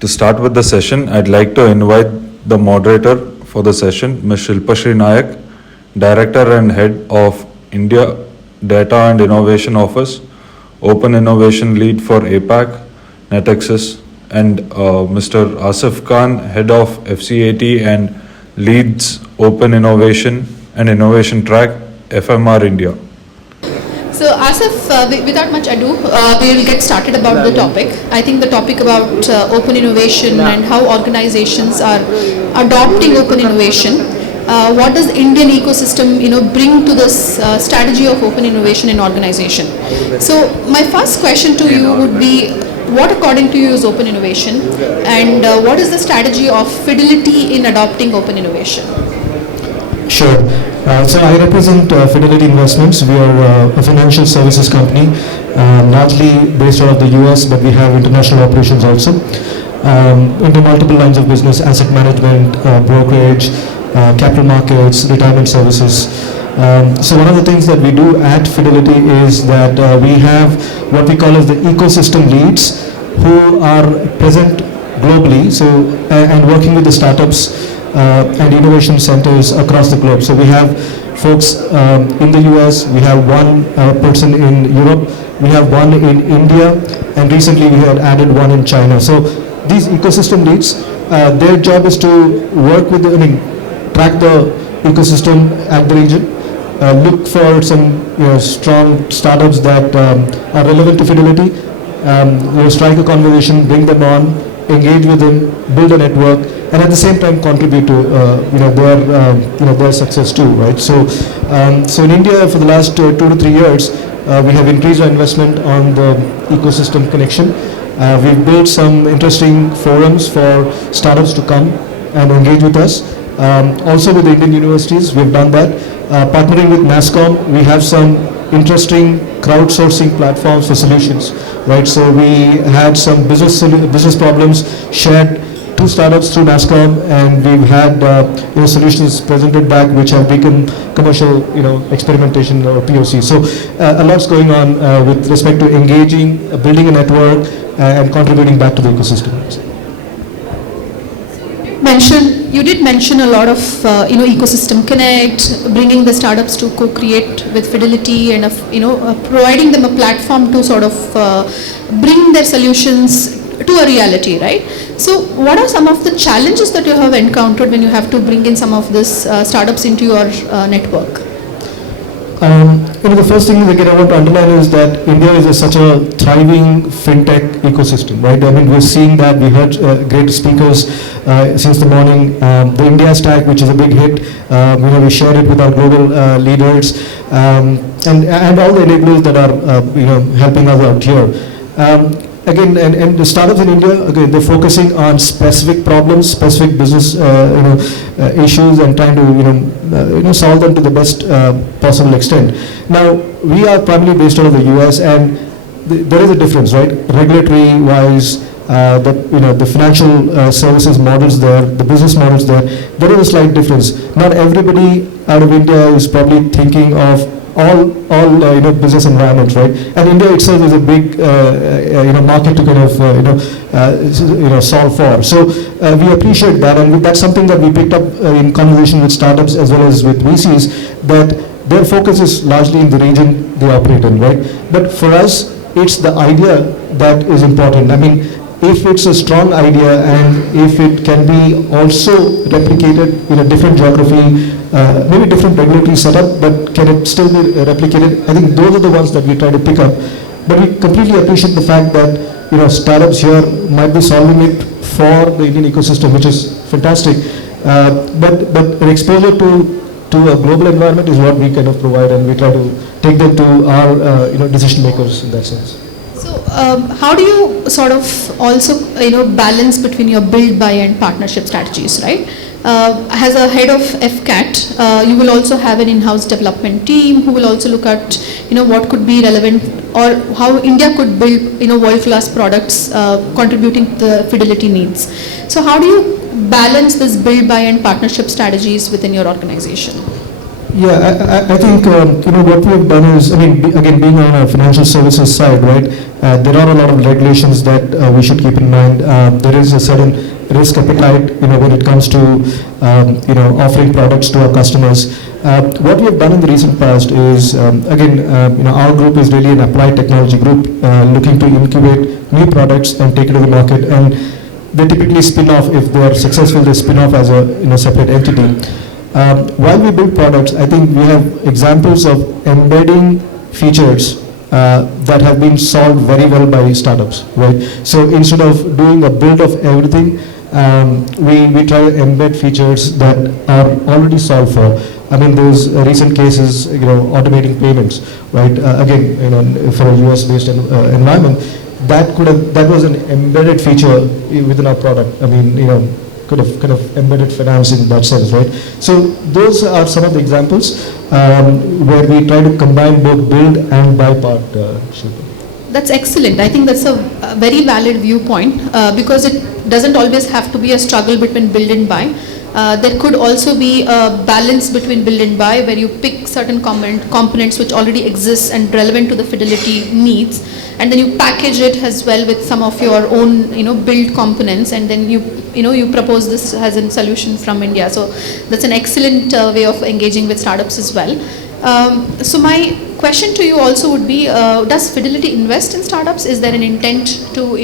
To start with the session, I'd like to invite the moderator for the session, Ms. Shilpashri Nayak, Director and Head of India Data and Innovation Office, Open Innovation Lead for APAC, Netexus, and Mr. Asif Khan, Head of FCAT and leads Open Innovation and Innovation Track, FMR India. So Asif, without much ado, we will get started about the topic. I think the topic about open innovation and how organizations are adopting open innovation. What does Indian ecosystem, bring to this strategy of open innovation in organization? So my first question to you would be, what according to you is open innovation, and what is the strategy of Fidelity in adopting open innovation? Sure. So I represent Fidelity Investments. We are a financial services company, largely based out of the US, but we have international operations also, into multiple lines of business: asset management, brokerage, capital markets, retirement services. So one of the things that we do at Fidelity is that we have what we call as the ecosystem leads, who are present globally, and working with the startups and innovation centers across the globe. So we have folks in the US, we have one person in Europe, we have one in India, and recently we had added one in China. So these ecosystem leads, their job is to work with track the ecosystem at the region, look for some strong startups that are relevant to Fidelity, strike a conversation, bring them on, engage with them, build a network, and at the same time contribute to their success too, right? So in India, for the last 2 to 3 years, we have increased our investment on the ecosystem connection. We've built some interesting forums for startups to come and engage with us. Also with the Indian universities, we've done that. Partnering with NASSCOM, we have some interesting crowdsourcing platforms for solutions, right? So we had some business problems shared to startups through NASSCOM, and we've had solutions presented back which have become commercial experimentation or POC. So a lot's going on with respect to engaging, building a network, and contributing back to the ecosystem. You did mention a lot of ecosystem connect, bringing the startups to co-create with Fidelity, and providing them a platform to sort of bring their solutions to a reality, right? So what are some of the challenges that you have encountered when you have to bring in some of these startups into your network? The first thing that I want to underline is that India is such a thriving fintech ecosystem, right? I mean, we're seeing that. We heard great speakers since the morning. The India Stack, which is a big hit, we shared it with our global leaders, and all the enablers that are helping us out here. Again, and the startups in India, again, they're focusing on specific problems, specific business issues, and trying to solve them to the best possible extent. Now, we are primarily based out of the US, and there is a difference, right? Regulatory-wise, the financial services models there, the business models there is a slight difference. Not everybody out of India is probably thinking of all business environments, right? And India itself is a big market to kind of solve for. So we appreciate that, and that's something that we picked up in conversation with startups as well as with VCs, that their focus is largely in the region they operate in, right? But for us, it's the idea that is important. I mean, if it's a strong idea and if it can be also replicated in a different geography, maybe different regulatory setup, but can it still be replicated? I think those are the ones that we try to pick up. But we completely appreciate the fact that startups here might be solving it for the Indian ecosystem, which is fantastic. But an exposure to a global environment is what we kind of provide, and we try to take them to our decision makers in that sense. So how do you sort of also balance between your build, buy, and partnership strategies, right? As a head of FCAT, you will also have an in-house development team who will also look at what could be relevant, or how India could build world-class products contributing to the Fidelity needs. So how do you balance this build, buy, and partnership strategies within your organization? Yeah, I think what we have done is, again, being on a financial services side, right? There are a lot of regulations that we should keep in mind. There is a certain risk appetite, when it comes to, offering products to our customers. What we have done in the recent past is, our group is really an applied technology group looking to incubate new products and take it to the market. And they typically spin off. If they are successful, they spin off as a separate entity. While we build products, I think we have examples of embedding features that have been solved very well by startups, right? So instead of doing a build of everything, we try to embed features that are already solved for. I mean, there's recent cases, automating payments, right? For a US-based environment, that was an embedded feature within our product. I mean, could have kind of embedded finance in that sense, right? So those are some of the examples where we try to combine both build and buy part. Shilpa. That's excellent. I think that's a very valid viewpoint because it doesn't always have to be a struggle between build and buy. There could also be a balance between build and buy where you pick certain components which already exist and relevant to the Fidelity needs, and then you package it as well with some of your own build components, and then you propose this as a solution from India. So that's an excellent way of engaging with startups as well. So my question to you also would be, does Fidelity invest in startups? Is there an intent to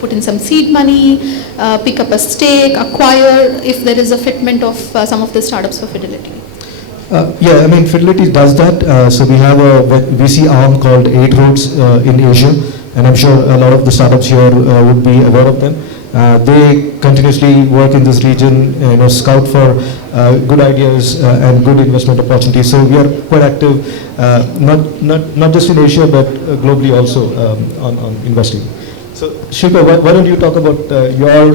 put in some seed money, pick up a stake, acquire, if there is a fitment of some of the startups for Fidelity? Yeah, I mean, Fidelity does that. So we have a VC arm called 8 Roads in Asia, and I'm sure a lot of the startups here would be aware of them. They continuously work in this region, scout for good ideas and good investment opportunities. So we are quite active, not just in Asia, but globally also on investing. So Shilpa, why don't you talk about your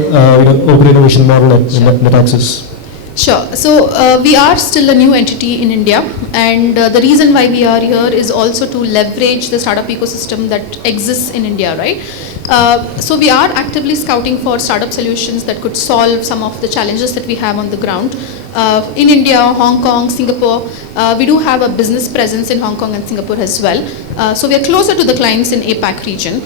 open innovation model at NetAccess? Sure. So we are still a new entity in India, and the reason why we are here is also to leverage the startup ecosystem that exists in India, right? So we are actively scouting for startup solutions that could solve some of the challenges that we have on the ground. In India, Hong Kong, Singapore, we do have a business presence in Hong Kong and Singapore as well. So we are closer to the clients in APAC region.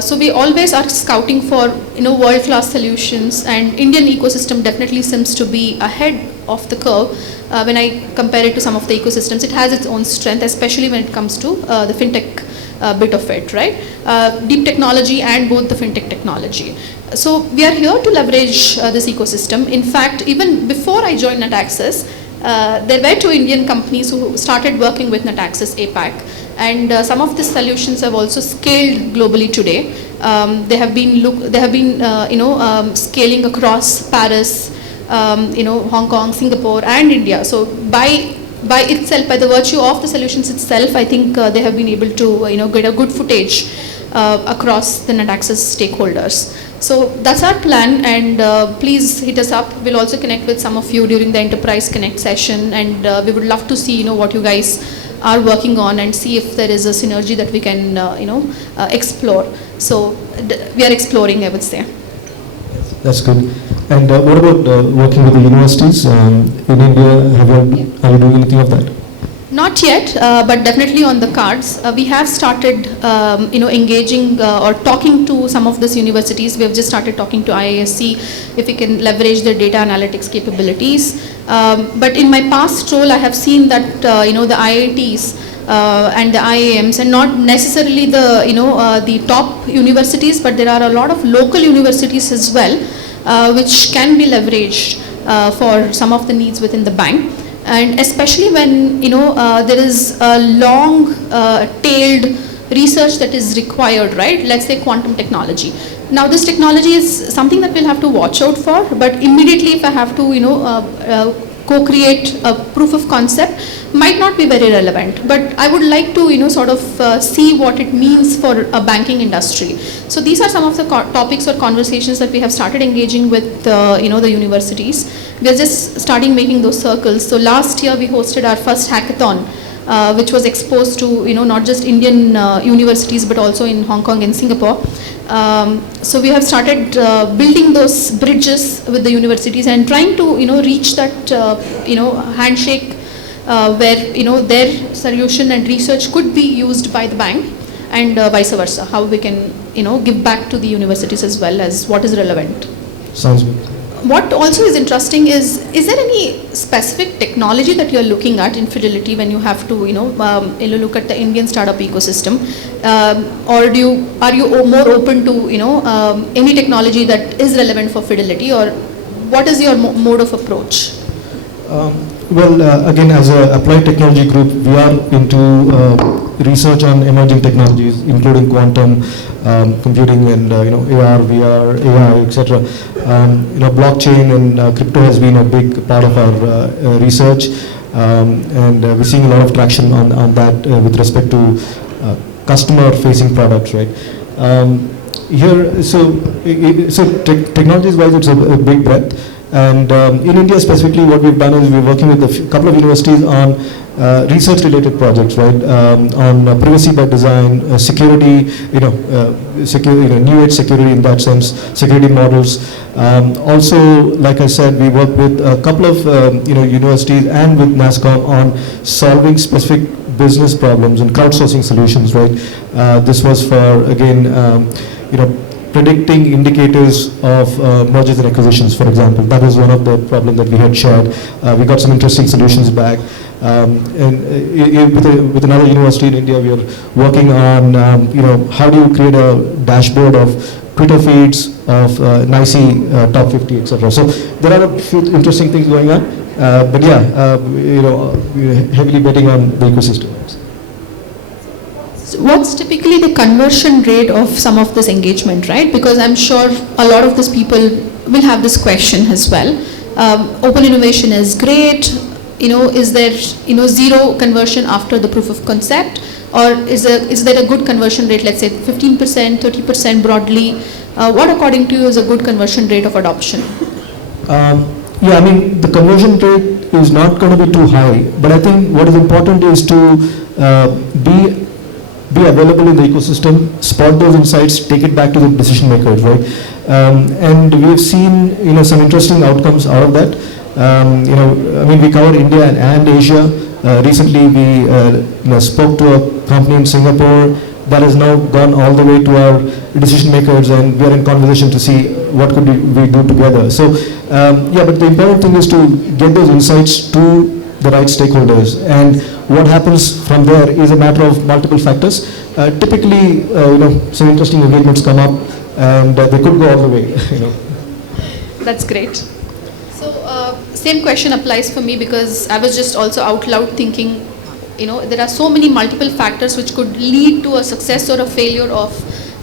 So we always are scouting for world-class solutions, and Indian ecosystem definitely seems to be ahead of the curve. When I compare it to some of the ecosystems, it has its own strength, especially when it comes to the fintech bit of it, right? Deep technology and both the fintech technology. So we are here to leverage this ecosystem. In fact, even before I joined NetAccess, there were 2 Indian companies who started working with NetAccess APAC, and some of the solutions have also scaled globally today. They have been scaling across Paris, Hong Kong, Singapore, and India. So by itself, by the virtue of the solutions itself, I think they have been able to get a good footage across the NetAccess stakeholders. So that's our plan, and please hit us up. We'll also connect with some of you during the Enterprise Connect session, and we would love to see what you guys are working on and see if there is a synergy that we can explore. So we are exploring, I would say. That's good. And what about working with the universities in India? Are you doing anything of that? Not yet, but definitely on the cards. We have started, engaging or talking to some of these universities. We have just started talking to IISc if we can leverage their data analytics capabilities. But in my past role, I have seen that the IITs and the IIMs, and not necessarily the top universities, but there are a lot of local universities as well, which can be leveraged for some of the needs within the bank. And especially when there is a long tailed research that is required, right? Let's say quantum technology. Now this technology is something that we'll have to watch out for, but immediately if I have to co-create a proof of concept, might not be very relevant, but I would like to sort of see what it means for a banking industry. So these are some of the topics or conversations that we have started engaging with the universities. We are just starting making those circles. So last year we hosted our first hackathon, which was exposed to not just Indian universities but also in Hong Kong and Singapore. So we have started building those bridges with the universities and trying to reach that handshake where their solution and research could be used by the bank. and vice versa, how we can, give back to the universities as well as what is relevant. Sounds good. What also is interesting is there any specific technology that you're looking at in Fidelity when you have to, look at the Indian startup ecosystem, or are you more open to, any technology that is relevant for Fidelity, or what is your mode of approach? Again, as an applied technology group, we are into research on emerging technologies, including quantum computing and AR, VR, AI, etc. Blockchain and crypto has been a big part of our research, and we're seeing a lot of traction on that with respect to customer-facing products, right? Technologies-wise, it's a big breadth. And in India specifically, what we've done is we're working with a couple of universities on research-related projects, right? On privacy by design, security, new age security in that sense, security models. Also, like I said, we work with a couple of universities and with NASSCOM on solving specific business problems and crowdsourcing solutions, right? This was for again, predicting indicators of mergers and acquisitions, for example. That was one of the problems that we had shared. We got some interesting solutions back. With another university in India, we are working on, how do you create a dashboard of Twitter feeds of NICE top 50, etc. So there are a few interesting things going on. But yeah, we're heavily betting on the ecosystem. So what's typically the conversion rate of some of this engagement, right? Because I'm sure a lot of these people will have this question as well. Open innovation is great. Is there zero conversion after the proof of concept, or is there a good conversion rate? Let's say 15%, 30% broadly. What according to you is a good conversion rate of adoption? Yeah, I mean the conversion rate is not going to be too high, but I think what is important is to be available in the ecosystem, spot those insights, take it back to the decision makers, right? And we've seen some interesting outcomes out of that. We cover India and Asia. Recently, we spoke to a company in Singapore that has now gone all the way to our decision makers, and we are in conversation to see what could we do together. So, but the important thing is to get those insights to the right stakeholders, and what happens from there is a matter of multiple factors. Typically, some interesting engagements come up, and they could go all the way. That's great. So, same question applies for me, because I was just also out loud thinking, there are so many multiple factors which could lead to a success or a failure of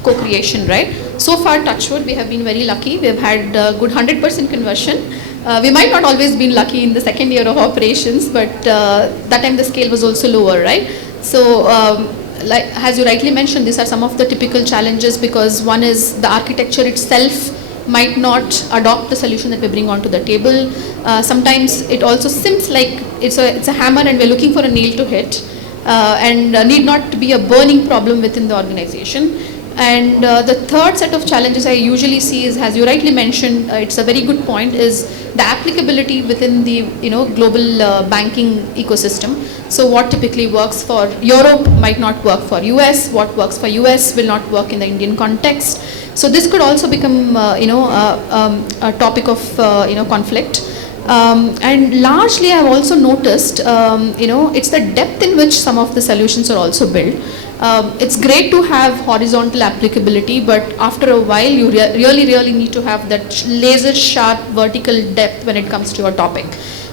co-creation, right? So far, touchwood, we have been very lucky. We have had a good 100% conversion. We might not always been lucky in the second year of operations, but that time the scale was also lower, right? So, like as you rightly mentioned, these are some of the typical challenges, because one is the architecture itself might not adopt the solution that we bring onto the table. Sometimes it also seems like it's a hammer and we're looking for a nail to hit, and need not to be a burning problem within the organization. And the third set of challenges I usually see is, as you rightly mentioned, it's a very good point, is the applicability within the global banking ecosystem. So what typically works for Europe might not work for US. What works for US will not work in the Indian context. So this could also become a topic of conflict. And largely I've also noticed, it's the depth in which some of the solutions are also built. It's great to have horizontal applicability, but after a while you really need to have that laser sharp vertical depth when it comes to a topic.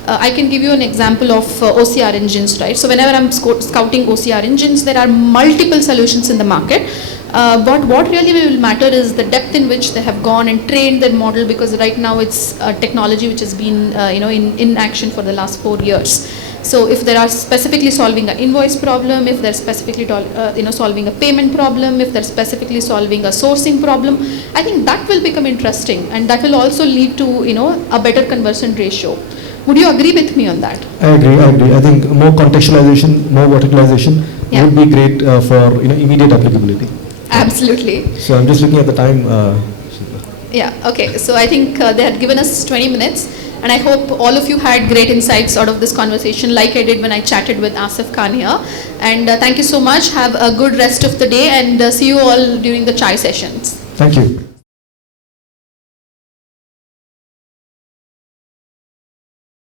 I can give you an example of OCR engines, right? So whenever I'm scouting OCR engines, there are multiple solutions in the market. But what really will matter is the depth in which they have gone and trained their model, because right now it's a technology which has been in action for the last 4 years. So if they are specifically solving an invoice problem, if they're specifically solving a payment problem, if they're specifically solving a sourcing problem, I think that will become interesting, and that will also lead to a better conversion ratio. Would you agree with me on that? I agree. I think more contextualization, more verticalization would be great for immediate applicability. Absolutely. So I'm just looking at the time. Yeah, okay. So I think they had given us 20 minutes. And I hope all of you had great insights out of this conversation, like I did when I chatted with Asif Khan here. And thank you so much. Have a good rest of the day, and see you all during the chai sessions. Thank you.